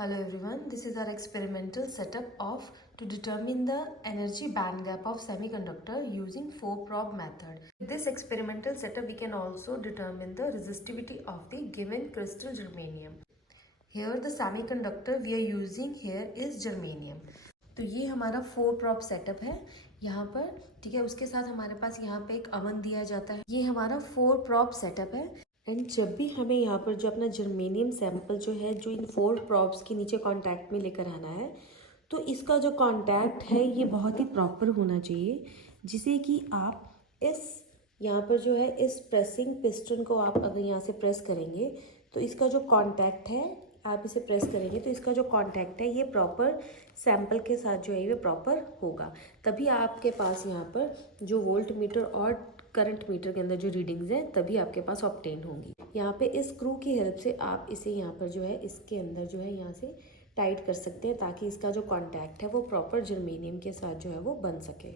Hello everyone, this is our experimental setup of to determine the energy band gap of semiconductor using 4-probe method. With this experimental setup we can also determine the resistivity of the given crystal germanium. Here the semiconductor we are using here is germanium. तो ये हमारा 4-probe setup है यहाँ पर, ठीक है। उसके साथ हमारे पास यहाँ पे एक अवन दिया जाता है। ये हमारा 4-probe सेटअप है। एंड जब भी हमें यहाँ पर जो अपना जर्मेनियम सैंपल जो है जो इन 4 प्रॉब्स के नीचे कांटेक्ट में लेकर आना है, तो इसका जो कांटेक्ट है ये बहुत ही प्रॉपर होना चाहिए, जिसे कि आप इस यहाँ पर जो है इस प्रेसिंग पिस्टन को आप अगर यहाँ से प्रेस करेंगे तो इसका जो कांटेक्ट है, आप इसे प्रेस करेंगे तो इसका जो कांटेक्ट है ये प्रॉपर सैंपल के साथ जो है ये प्रॉपर होगा। तभी आपके पास यहाँ पर जो वोल्ट मीटर और करंट मीटर के अंदर जो रीडिंग्स हैं तभी आपके पास ऑब्टेन होंगी। यहाँ पे इस स्क्रू की हेल्प से आप इसे यहाँ पर जो है इसके अंदर जो है यहाँ से टाइट कर सकते हैं, ताकि इसका जो कांटेक्ट है वो प्रॉपर जर्मेनियम के साथ जो है वो बन सके।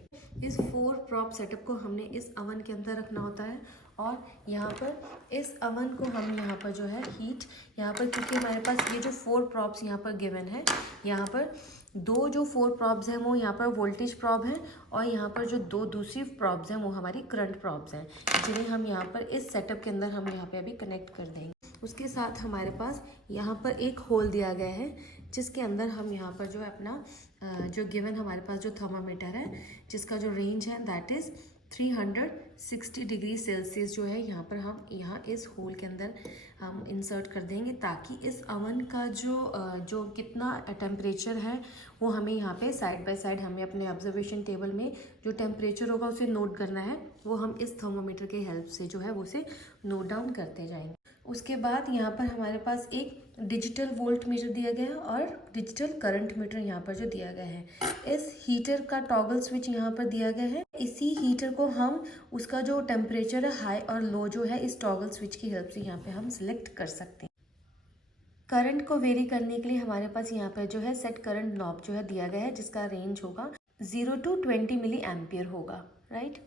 इस 4-प्रॉब सेटअप को हमने इस अवन के अंदर रखना होता है और यहाँ पर इस अवन को हम यहाँ पर जो है हीट यहाँ पर, क्योंकि हमारे पास ये जो 4 प्रॉब्स यहाँ पर गिवन है, यहाँ पर दो जो 4 प्रॉब्स हैं वो यहाँ पर वोल्टेज प्रॉब हैं और यहाँ पर जो दो दूसरी प्रॉब्स हैं वो हमारी करंट प्रॉब्स हैं, जिन्हें हम यहाँ पर इस सेटअप के अंदर हम यहाँ पे अभी कनेक्ट कर देंगे। उसके साथ हमारे पास यहाँ पर एक होल दिया गया है, जिसके अंदर हम यहाँ पर जो है अपना जो गिवन हमारे पास जो थर्मामीटर है, जिसका जो रेंज है दैट इज़ 360 डिग्री सेल्सियस जो है यहाँ पर हम यहाँ इस होल के अंदर हम इंसर्ट कर देंगे, ताकि इस अवन का जो कितना टेम्परेचर है वो हमें यहाँ पे साइड बाय साइड हमें अपने ऑब्जर्वेशन टेबल में जो टेम्परेचर होगा उसे नोट करना है, वो हम इस थर्मोमीटर के हेल्प से जो है वो उसे नोट डाउन करते जाएंगे। उसके बाद यहाँ पर हमारे पास एक डिजिटल वोल्ट मीटर दिया गया है और डिजिटल करंट मीटर यहाँ पर जो दिया गया है। इस हीटर का टॉगल स्विच यहाँ पर दिया गया है। इसी हीटर को हम उसका जो टेम्परेचर है हाई और लो जो है इस टॉगल स्विच की हेल्प से यहाँ पे हम सिलेक्ट कर सकते हैं। करंट को वेरी करने के लिए हमारे पास यहाँ पर जो है सेट करंट नॉब जो है दिया गया है, जिसका रेंज होगा 0 to 20 मिली एम्पियर होगा, राइट।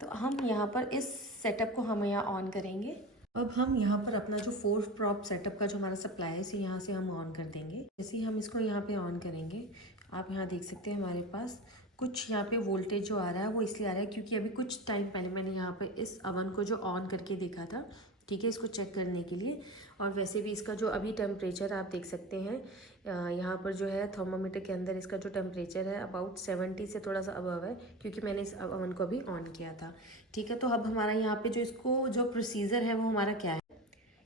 तो हम यहाँ पर इस सेटअप को हम यहाँ ऑन करेंगे। अब हम यहाँ पर अपना जो 4-प्रॉब सेटअप का जो हमारा सप्लाई है इसे यहाँ से हम ऑन कर देंगे। जैसे ही हम इसको यहाँ पे ऑन करेंगे, आप यहाँ देख सकते हैं हमारे पास कुछ यहाँ पे वोल्टेज जो आ रहा है वो इसलिए आ रहा है क्योंकि अभी कुछ टाइम पहले मैंने यहाँ पे इस अवन को जो ऑन करके देखा था, ठीक है, इसको चेक करने के लिए। और वैसे भी इसका जो अभी टेम्परेचर आप देख सकते हैं यहाँ पर जो है थर्मोमीटर के अंदर इसका जो टेम्परेचर है अबाउट 70 से थोड़ा सा अबव है, क्योंकि मैंने इस अवन को अभी ऑन किया था, ठीक है। तो अब हमारा यहाँ पे जो इसको जो प्रोसीजर है वो हमारा क्या है,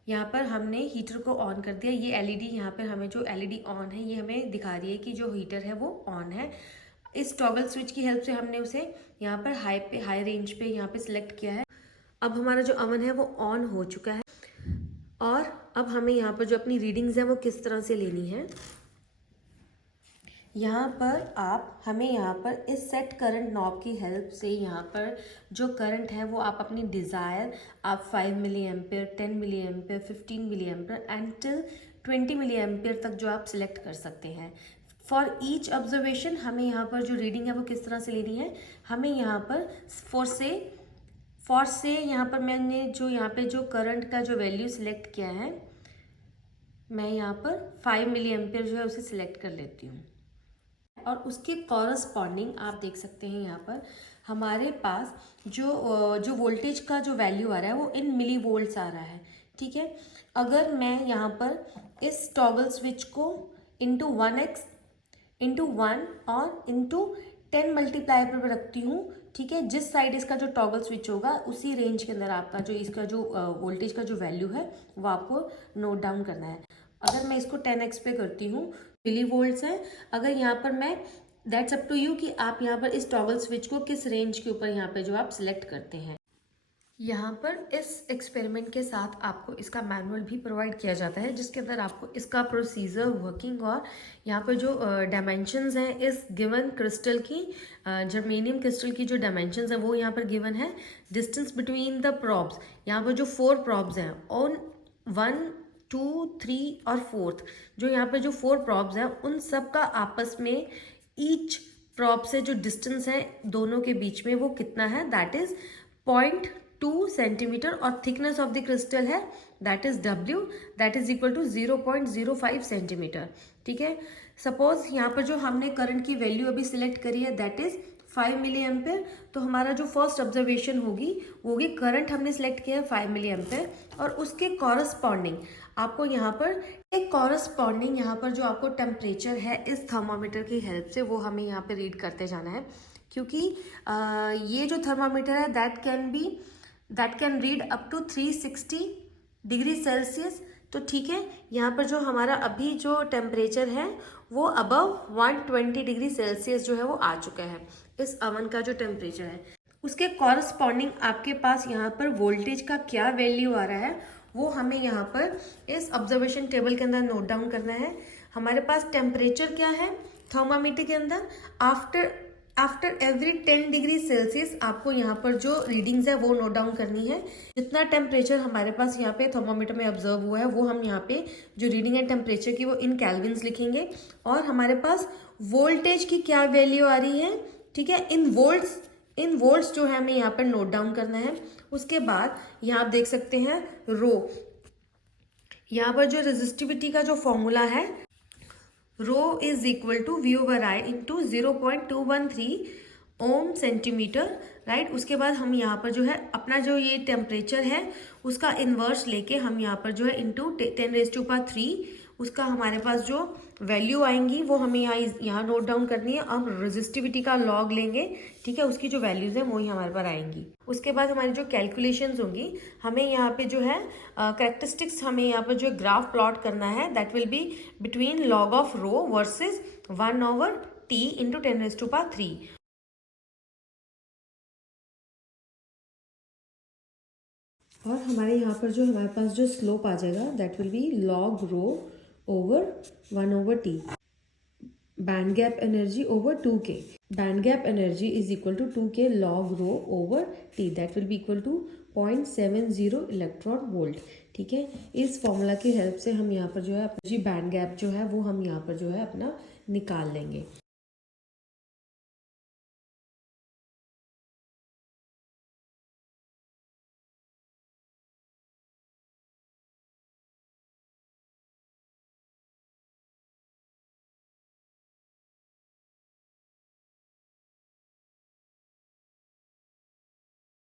यहाँ पर हमने हीटर को ऑन कर दिया। ये एलईडी यहाँ पर हमें जो एलईडी ऑन है ये हमें दिखा रही है कि जो हीटर है वो ऑन है। इस टॉगल स्विच की हेल्प से हमने उसे यहाँ पर हाई रेंज पे यहाँ पे सिलेक्ट किया है। अब हमारा जो अवन है वो ऑन हो चुका है और अब हमें यहाँ पर जो अपनी रीडिंग्स है वो किस तरह से लेनी है, यहाँ पर हमें यहाँ पर इस सेट करंट नॉब की हेल्प से यहाँ पर जो करंट है वो आप अपनी डिज़ायर आप 5 milli ampere, 10 milli ampere, 15 milli ampere and till 20 milli ampere तक जो आप सिलेक्ट कर सकते हैं। फॉर ईच ऑब्जर्वेशन हमें यहाँ पर जो रीडिंग है वो किस तरह से लेनी है, हमें यहाँ पर फॉर से यहाँ पर मैंने जो यहाँ पे जो करंट का जो वैल्यू सिलेक्ट किया है, मैं यहाँ पर 5 मिली एम्पेयर जो है उसे सिलेक्ट कर लेती हूँ और उसके कॉरस्पॉन्डिंग आप देख सकते हैं यहाँ पर हमारे पास जो वोल्टेज का जो वैल्यू आ रहा है वो इन मिली वोल्ट्स आ रहा है, ठीक है। अगर मैं यहाँ पर इस टॉगल स्विच को इंटू 1 और इंटू 10 मल्टीप्लाई पर रखती हूँ, ठीक है। जिस साइड इसका जो टॉगल स्विच होगा उसी रेंज के अंदर आपका जो इसका जो वोल्टेज का जो वैल्यू है वो आपको नोट डाउन करना है। अगर मैं इसको 10x पे करती हूँ, मिली वोल्ट्स है। अगर यहाँ पर मैं दैट्स अप टू यू कि आप यहाँ पर इस टॉगल स्विच को किस रेंज के ऊपर यहाँ पे जो आप सिलेक्ट करते हैं। यहाँ पर इस एक्सपेरिमेंट के साथ आपको इसका मैनुअल भी प्रोवाइड किया जाता है, जिसके अंदर आपको इसका प्रोसीजर, वर्किंग और यहाँ पर जो डायमेंशंस हैं इस गिवन क्रिस्टल की, जर्मेनियम क्रिस्टल की जो डायमेंशंस हैं वो यहाँ पर गिवन है। डिस्टेंस बिटवीन द प्रॉब्स, यहाँ पर जो 4 प्रॉब्स हैं ऑन 1, 2, 3 और 4th, जो यहाँ पे जो 4 प्रॉब्स हैं उन सब का आपस में ईच प्रॉब से जो डिस्टेंस है दोनों के बीच में वो कितना है, दैट इज 2 सेंटीमीटर और थिकनेस ऑफ द क्रिस्टल है that is W, that is equal to 0.05 centimetre. ठीक है, सपोज यहाँ पर जो हमने करंट की वैल्यू अभी सिलेक्ट करी है दैट इज 5 मिली एम्पेयर, तो हमारा जो फर्स्ट ऑब्जर्वेशन होगी वो होगी करंट हमने सिलेक्ट किया है 5 मिली एम्पेयर, और उसके कॉरस्पॉन्डिंग आपको यहाँ पर एक कॉरस्पॉन्डिंग यहाँ पर जो आपको टेम्परेचर है इस थर्मामीटर की हेल्प से वो हमें यहाँ पे रीड करते जाना है, क्योंकि ये जो थर्मामीटर है that can read up to 360 degree Celsius. तो ठीक है, यहाँ पर जो हमारा अभी जो टेम्परेचर है वो अबव 120 डिग्री सेल्सियस जो है वो आ चुका है इस अवन का जो टेम्परेचर है। उसके कॉरस्पॉन्डिंग आपके पास यहाँ पर वोल्टेज का क्या वैल्यू आ रहा है वो हमें यहाँ पर इस ऑब्जर्वेशन टेबल के अंदर नोट डाउन करना है। हमारे पास टेम्परेचर क्या है थर्मामीटर के अंदर, आफ्टर एवरी 10 डिग्री सेल्सियस आपको यहाँ पर जो रीडिंग्स है वो नोट डाउन करनी है। जितना टेम्परेचर हमारे पास यहाँ पे थर्मामीटर में ऑब्जर्व हुआ है वो हम यहाँ पे जो रीडिंग है टेम्परेचर की वो इन कैल्विन्स लिखेंगे, और हमारे पास वोल्टेज की क्या वैल्यू आ रही है, ठीक है, इन वोल्ट्स जो है हमें यहाँ पर नोट डाउन करना है। उसके बाद यहाँ आप देख सकते हैं रो, यहाँ पर जो रेजिस्टिविटी का जो फॉर्मूला है rho is equal to V/I into 0.213 ohm centimetre, right. उसके बाद हम यहाँ पर जो है अपना जो ये टेम्परेचर है उसका इन्वर्स लेके हम यहाँ पर जो है इंटू 10⁻³ उसका हमारे पास जो वैल्यू आएंगी वो हमें यहाँ नोट डाउन करनी है। अब रेजिस्टिविटी का लॉग लेंगे, ठीक है, उसकी जो वैल्यूज है वो ही हमारे पास आएंगी। उसके बाद हमारी जो कैलकुलेशंस होंगी हमें यहाँ पे जो है कैरेक्टरिस्टिक्स हमें यहाँ पर जो ग्राफ प्लॉट करना है that will be between log of rho versus 1/T into 10⁻³ और हमारे यहाँ पर जो हमारे पास जो स्लोप आ जाएगा that will be log rho over 1/T। Band gap energy over 2K, band gap energy is equal to 2K log rho over T that will be equal to 0.70 electron volt. ठीक है, इस formula की help से हम यहाँ पर जो है जी बैंड गैप जो है वो हम यहाँ पर जो है अपना निकाल लेंगे।